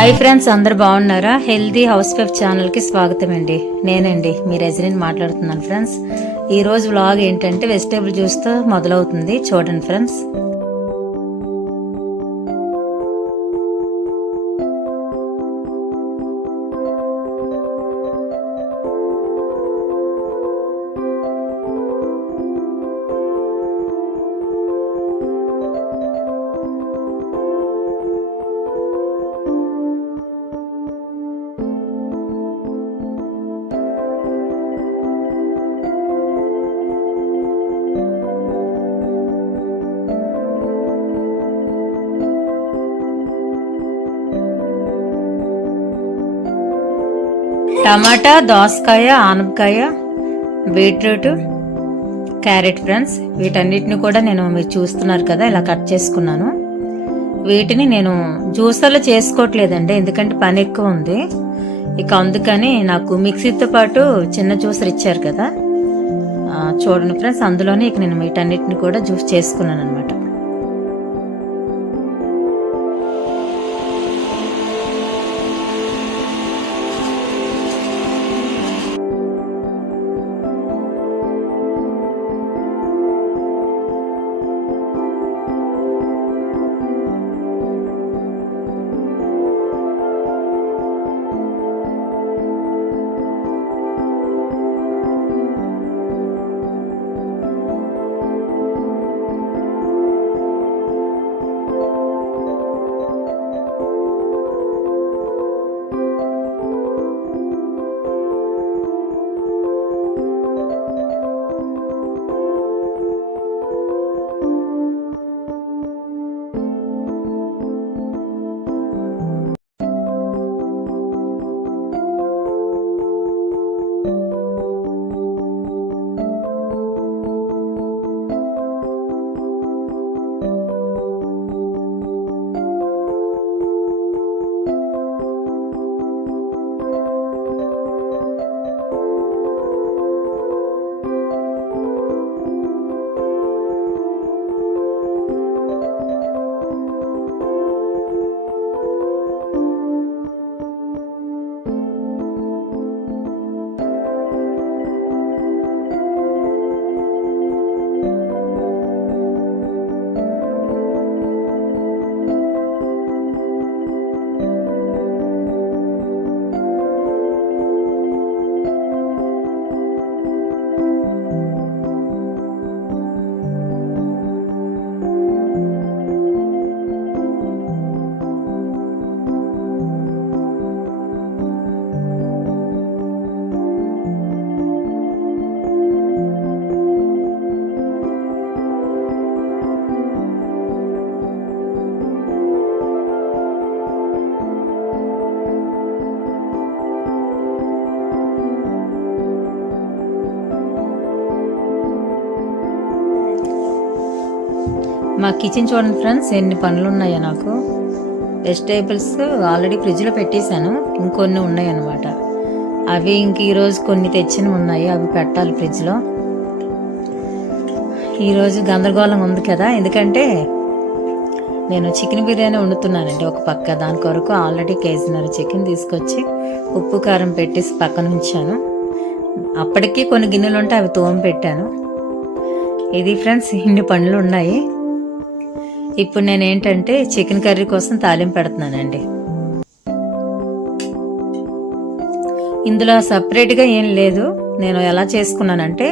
Hi friends, అందరు బాగున్నారా? Healthy house wife ఛానల్కి స్వాగతం అండి. నేనండి మీ రెజిడెంట్ మాట్లాడుతున్నాను ఫ్రెండ్స్. ఈరోజు వ్లాగ్ ఏంటంటే వెజిటేబుల్ జ్యూస్తో మొదలవుతుంది. చూడండి ఫ్రెండ్స్. టమాటా, దోసకాయ, ఆనపకాయ, బీట్రూట్, క్యారెట్ ఫ్రెండ్స్. వీటన్నిటిని కూడా మీరు చూస్తున్నారు కదా, ఇలా కట్ చేసుకున్నాను. వీటిని నేను జ్యూసర్లో చేసుకోవట్లేదండి, ఎందుకంటే పని ఎక్కువ ఉంది. ఇక అందుకని నాకు మిక్సీతో పాటు చిన్న జ్యూసర్ ఇచ్చారు కదా, చూడండి ఫ్రెండ్స్. అందులోనే ఇక నేను వీటన్నిటిని కూడా జ్యూస్ చేసుకున్నాను అనమాట. మా కిచెన్ చూడండి ఫ్రెండ్స్, ఎన్ని పనులు ఉన్నాయో నాకు. వెజిటేబుల్స్ ఆల్రెడీ ఫ్రిడ్జ్లో పెట్టేశాను, ఇంకొన్ని ఉన్నాయి అన్నమాట. అవి ఈరోజు కొన్ని తెచ్చినవి ఉన్నాయి, అవి పెట్టాలి ఫ్రిడ్జ్లో. ఈరోజు గందరగోళం ఉంది కదా, ఎందుకంటే నేను చికెన్ బిర్యానీ వండుతున్నానండి ఒక పక్క. దాని కొరకు ఆల్రెడీ కేజీన్నర చికెన్ తీసుకొచ్చి ఉప్పు కారం పెట్టేసి పక్కన ఉంచాను. అప్పటికి కొన్ని గిన్నెలు ఉంటే అవి తోమి పెట్టాను. ఇది ఫ్రెండ్స్, ఇన్ని పనులు ఉన్నాయి. ఇప్పుడు నేను ఏంటంటే చికెన్ కర్రీ కోసం తాలింపు పెడుతున్నానండి. ఇందులో సపరేట్గా ఏం లేదు. నేను ఎలా చేసుకున్నానంటే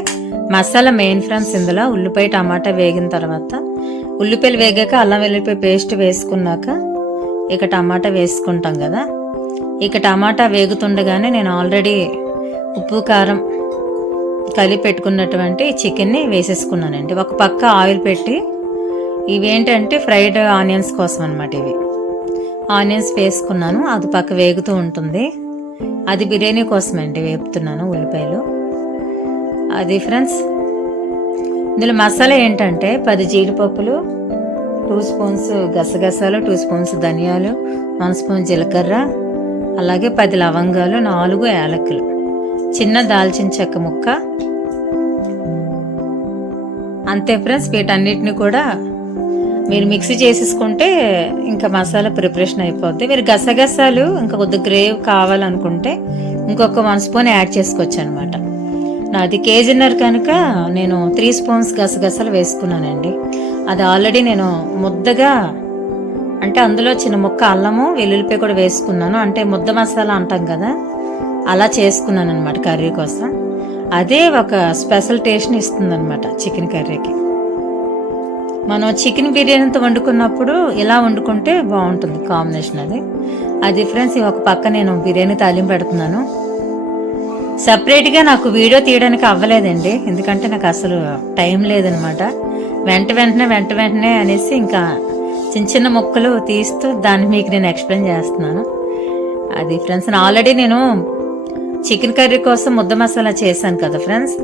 మసాలా మెయిన్ ఫ్రెండ్స్. ఇందులో ఉల్లిపాయ, టమాటా వేగిన తర్వాత, ఉల్లిపాయలు వేగాక అల్లం వెల్లిపాయ పేస్ట్ వేసుకున్నాక ఇక టమాటా వేసుకుంటాం కదా. ఇక టమాటా వేగుతుండగానే నేను ఆల్రెడీ ఉప్పు కారం కలిపి పెట్టుకున్నటువంటి చికెన్ని వేసేసుకున్నానండి. ఒక పక్క ఆయిల్ పెట్టి, ఇవేంటంటే ఫ్రైడ్ ఆనియన్స్ కోసం అనమాట. ఇవి ఆనియన్స్ వేసుకున్నాను, అది పక్క వేగుతూ ఉంటుంది. అది బిర్యానీ కోసం అండి వేపుతున్నాను ఉల్లిపాయలు. అది ఫ్రెండ్స్. ఇందులో మసాలా ఏంటంటే 10 జీడిపప్పులు, 2 స్పూన్స్ గసగసాలు, 2 స్పూన్స్ ధనియాలు, 1 స్పూన్ జీలకర్ర, అలాగే 10 లవంగాలు, 4 యాలకులు, చిన్న దాల్చిన చెక్క ముక్క, అంతే ఫ్రెండ్స్. వీటన్నిటిని కూడా మీరు మిక్సీ చేసేసుకుంటే ఇంకా మసాలా ప్రిపరేషన్ అయిపోద్ది. మీరు గసగసాలు ఇంకా కొద్దిగా గ్రేవ్ కావాలనుకుంటే ఇంకొక 1 స్పూన్ యాడ్ చేసుకోవచ్చు అనమాట. నాది కేజీన్నర కనుక నేను 3 స్పూన్స్ గసగసాలు వేసుకున్నానండి. అది ఆల్రెడీ నేను ముద్దగా అంటే అందులో చిన్న ముక్క అల్లము వెల్లుల్లిపాయ కూడా వేసుకున్నాను. అంటే ముద్ద మసాలా అంటాం కదా, అలా చేసుకున్నాను అనమాట కర్రీ కోసం. అదే ఒక స్పెషల్ టేస్ట్ని ఇస్తుంది అనమాట చికెన్ కర్రీకి. మనం చికెన్ బిర్యానీతో వండుకున్నప్పుడు ఇలా వండుకుంటే బాగుంటుంది కాంబినేషన్. అది ఫ్రెండ్స్ ఒక పక్క నేను బిర్యానీ తాలింపు పెడుతున్నాను. సపరేట్గా నాకు వీడియో తీయడానికి అవ్వలేదండి, ఎందుకంటే నాకు అసలు టైం లేదనమాట. వెంటనే అనేసి ఇంకా చిన్న చిన్న ముక్కలు తీస్తూ దాన్ని మీకు నేను ఎక్స్ప్లెయిన్ చేస్తున్నాను. అది ఫ్రెండ్స్ ఆల్రెడీ నేను చికెన్ కర్రీ కోసం ముద్ద మసాలా చేశాను కదా ఫ్రెండ్స్,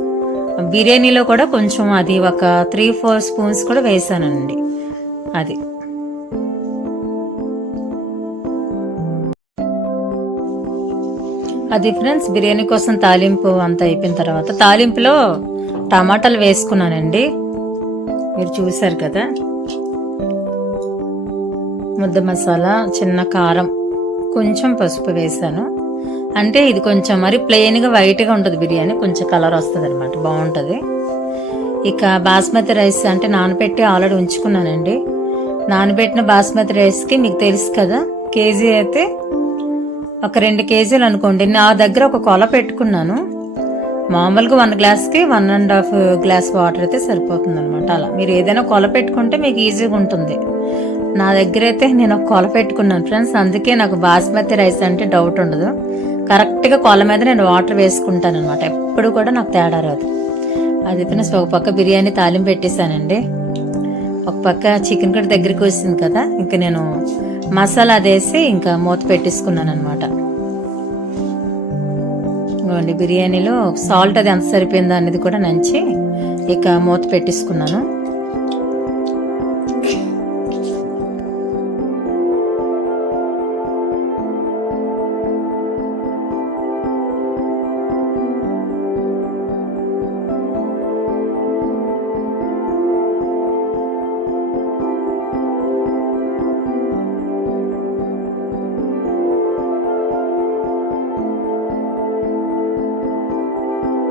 బిర్యానీలో కూడా కొంచెం అది ఒక 3-4 స్పూన్స్ కూడా వేసానండి. అది ఫ్రెండ్స్ బిర్యానీ కోసం తాలింపు అంతా అయిపోయిన తర్వాత తాలింపులో టమాటాలు వేసుకున్నానండి. మీరు చూసారు కదా, ముద్ద మసాలా, చిన్న కారం, కొంచెం పసుపు వేసాను. అంటే ఇది కొంచెం మరి ప్లెయిన్గా వైట్గా ఉంటుంది బిర్యానీ, కొంచెం కలర్ వస్తుంది అనమాట, బాగుంటుంది. ఇక బాస్మతి రైస్ అంటే నానబెట్టి ఆల్రెడీ ఉంచుకున్నానండి. నానబెట్టిన బాస్మతి రైస్కి మీకు తెలుసు కదా, కేజీ అయితే ఒక 2 కేజీలు అనుకోండి. నా దగ్గర ఒక కొల పెట్టుకున్నాను. మామూలుగా 1 గ్లాస్కి 1.5 గ్లాస్ వాటర్ అయితే సరిపోతుంది అనమాట. అలా మీరు ఏదైనా కొల పెట్టుకుంటే మీకు ఈజీగా ఉంటుంది. నా దగ్గర అయితే నేను ఒక కొల పెట్టుకున్నాను ఫ్రెండ్స్, అందుకే నాకు బాస్మతి రైస్ అంటే డౌట్ ఉండదు. కరెక్ట్గా కొల మీద నేను వాటర్ వేసుకుంటాను అనమాట, ఎప్పుడు కూడా నాకు తేడా రాదు. అది ఫ్రెండ్స్ ఒక పక్క బిర్యానీ తాలింపు పెట్టేశానండి. ఒక పక్క చికెన్ కూడా దగ్గరికి వచ్చింది కదా, ఇంకా నేను మసాలా అదేసి ఇంకా మూత పెట్టేసుకున్నాను అనమాట. బిర్యానీలో సాల్ట్ అది ఎంత సరిపోయిందో అనేది కూడా నంచి ఇక మూత పెట్టేసుకున్నాను.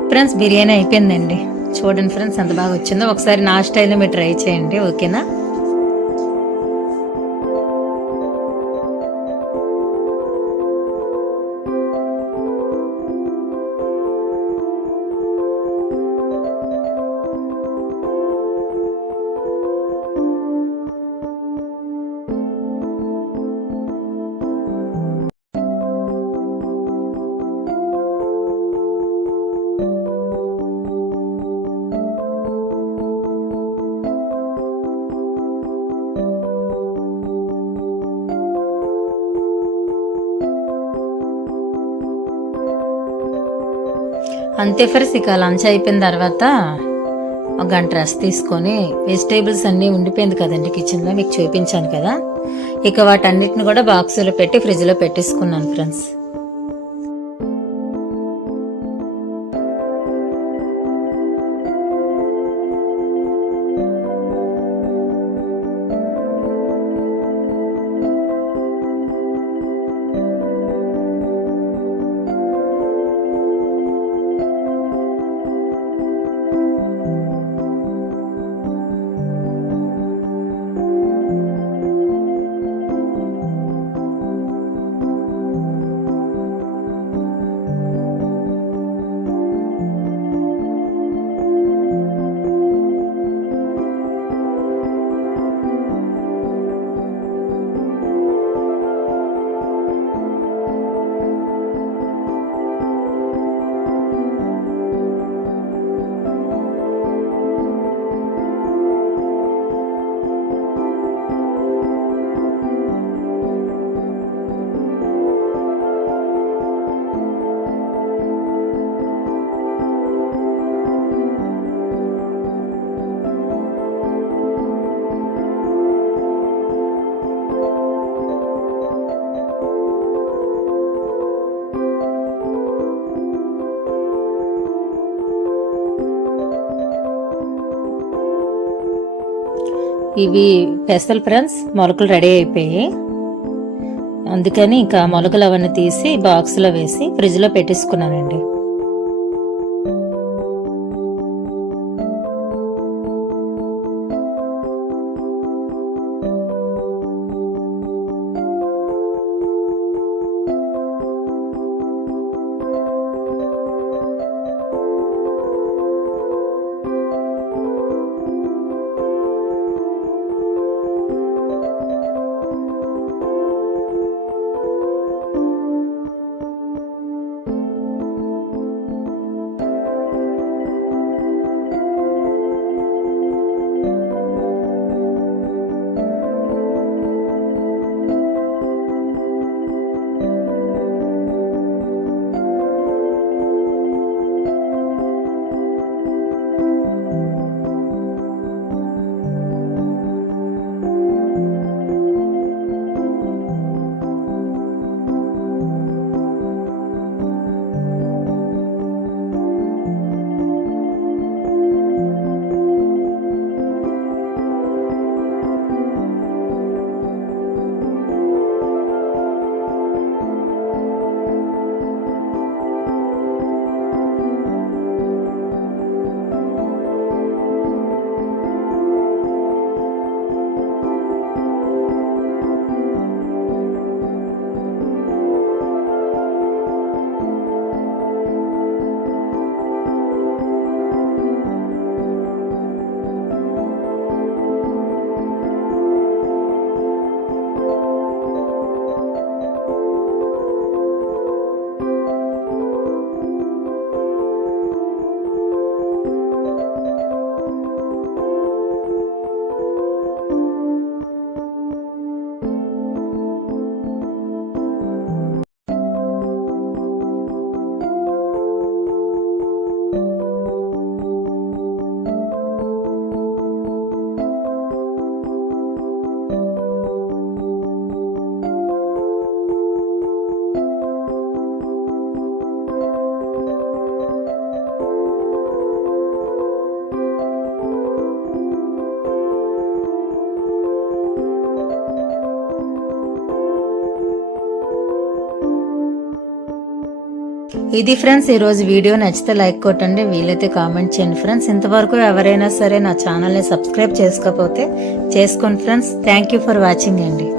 ఫ్రెండ్స్ బిర్యానీ అయిపోయిందండి. చూడండి ఫ్రెండ్స్ ఎంత బాగా వచ్చిందో. ఒకసారి నా స్టైల్లో మీరు ట్రై చేయండి, ఓకేనా? అంతే ఫ్రెండ్స్, ఇక లంచ్ అయిపోయిన తర్వాత ఒక గంట రెస్ట్ తీసుకొని వెజిటేబుల్స్ అన్నీ ఉండిపోయింది కదండి కిచెన్లో, మీకు చూపించాను కదా. ఇక వాటన్నిటిని కూడా బాక్సులో పెట్టి ఫ్రిడ్జ్లో పెట్టేసుకున్నాను ఫ్రెండ్స్. ఇవి పెసలు ఫ్రెండ్స్, మొలకలు రెడీ అయిపోయాయి. అందుకని ఇంకా మొలకలు అవన్నీ తీసి బాక్స్లో వేసి ఫ్రిడ్జ్లో పెట్టేసుకున్నానండి. ఇది ఫ్రెండ్స్ ఈరోజు వీడియో. నచ్చితే లైక్ కొట్టండి, వీలైతే కామెంట్ చేయండి ఫ్రెండ్స్. ఇంతవరకు ఎవరైనా సరే నా ఛానల్ని సబ్స్క్రైబ్ చేసుకోకపోతే చేసుకోండి friends. Thank you for watching అండి.